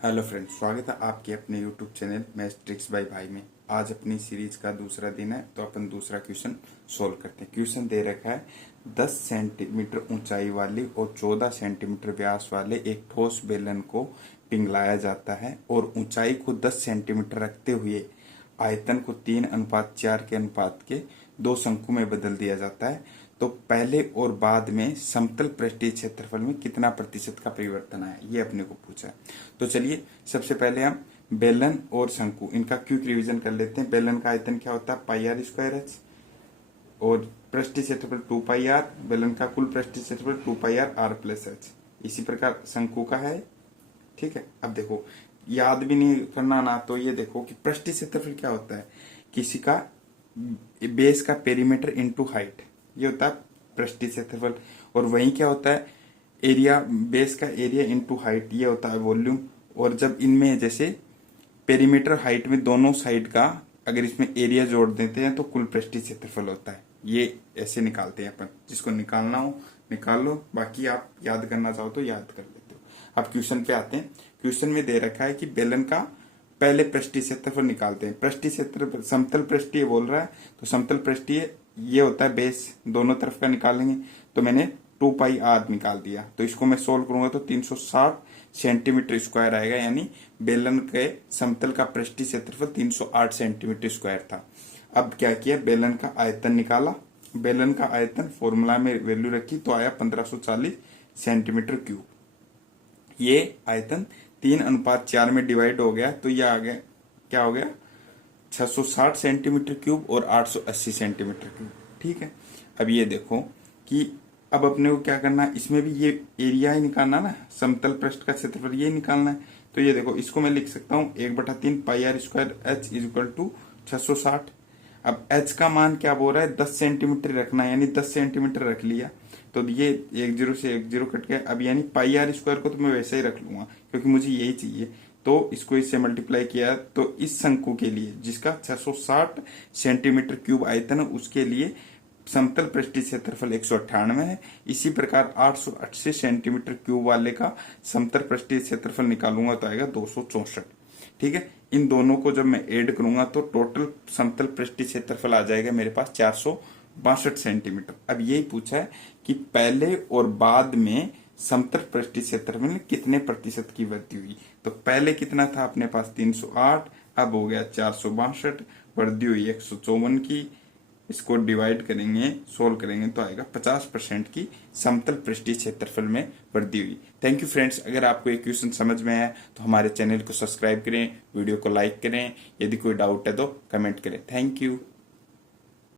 Hello friends, स्वागत है आपके अपने YouTube channel maths tricks bye भाई में। आज अपनी सीरीज का दूसरा दिन है, तो अपन दूसरा क्वेश्चन सोल्व करते हैं। क्वेश्चन दे रखा है 10 सेंटीमीटर ऊंचाई वाली और 14 सेंटीमीटर व्यास वाले एक ठोस बेलन को पिघलाया जाता है और ऊंचाई को 10 सेंटीमीटर रखते हुए आयतन को 3:4 के अनुपात के दो शंकु में बदल दिया जाता है। तो पहले और बाद में समतल पृष्ठीय क्षेत्रफल में कितना प्रतिशत का परिवर्तन आया, ये अपने को पूछा है। तो चलिए सबसे पहले हम बेलन और शंकु इनका क्विक रिवीजन कर लेते हैं। बेलन का आयतन क्या होता है, पाई आर स्क्वायर एच, और पृष्ठीय क्षेत्रफल 2 पाई आर। बेलन का कुल पृष्ठीय क्षेत्रफल 2 पाई आर आर प्लस एच। इसी प्रकार शंकु का है। ठीक है, अब देखो याद भी नहीं करना ना, तो ये देखो कि पृष्ठीय क्षेत्रफल क्या होता है, किसी का बेस का पेरीमीटर इनटू हाइट, ये होता है पृष्ठीय क्षेत्रफल। और वहीं क्या होता है, एरिया, बेस का एरिया इनटू हाइट, ये होता है वॉल्यूम। और जब इनमें जैसे पेरीमीटर हाइट में दोनों साइड का अगर इसमें एरिया जोड़ देते हैं तो कुल पृष्ठीय क्षेत्रफल होता है। ये ऐसे निकालते हैं अपन, जिसको निकालना हो निकाल लो, बाकी आप याद करना चाहो तो याद कर लेते हो। अब क्वेश्चन पे आते हैं। क्वेश्चन में दे रखा है कि बेलन का पहले पृष्ठीय क्षेत्रफल निकालते हैं। पृष्ठीय क्षेत्रफल समतल पृष्ठीय बोल रहा है, तो समतल पृष्ठीय ये होता है बेस, दोनों तरफ का निकालेंगे। तो मैंने 2 पाई आर निकाल दिया, तो इसको मैं सोल्व करूंगा तो 360 सेंटीमीटर स्क्वायर आएगा, यानी बेलन के समतल का पृष्ठीय क्षेत्रफल 308 सेंटीमीटर स्क्वायर था। अब क्या किया, बेलन का आयतन निकाला। बेलन का आयतन फॉर्मूला में वैल्यू रखी तो आया 1540 सेंटीमीटर क्यूब। ये आयतन 3:4 में डिवाइड हो गया, तो ये आ गया, क्या हो गया, 660 सेंटीमीटर क्यूब और 880 सेंटीमीटर क्यूब। ठीक है, अब ये देखो कि अब अपने को क्या करना है, इसमें भी ये एरिया ही निकालना ना, समतल पृष्ठ का क्षेत्रफल ये निकालना है। तो ये देखो, इसको मैं लिख सकता हूँ 1/3 pi r square h is equal to 660। अब एच का मान क्या बोल रहा है, 10 सेंटीमीटर रखना है, यानी 10 सेंटीमीटर रख लिया। तो ये 1 0 से 1 0 कट गया। अब यानी पाई आर स्क्वायर को तो मैं वैसे ही रख लूंगा, क्योंकि मुझे यही चाहिए। तो इसको इससे मल्टीप्लाई किया, तो इस शंकु के लिए जिसका 660 सेंटीमीटर क्यूब आयतन है, उसके लिए समतल पृष्ठीय क्षेत्रफल 198 है। इसी प्रकार 880 सेंटीमीटर क्यूब वाले का समतल पृष्ठीय क्षेत्रफल निकालूंगा तो आएगा 264। ठीक है, इन दोनों को जब मैं ऐड करूंगा तो टोटल समतल पृष्ठीय क्षेत्रफल आ जाएगा मेरे पास 462 सेंटीमीटर। अब यही पूछा है कि पहले और बाद में समतल पृष्ठीय क्षेत्रफल में कितने प्रतिशत की वृद्धि हुई। तो पहले कितना था अपने पास 308, अब हो गया 462, वृद्धि हुई 154 की। इसको डिवाइड करेंगे, सोल्व करेंगे तो आएगा 50% की समतल पृष्ठीय क्षेत्रफल में वृद्धि हुई। थैंक यू फ्रेंड्स, अगर आपको ये क्वेश्चन समझ में आया तो हमारे चैनल को सब्सक्राइब करें, वीडियो को लाइक करें, यदि कोई डाउट है तो कमेंट करें। Thank you.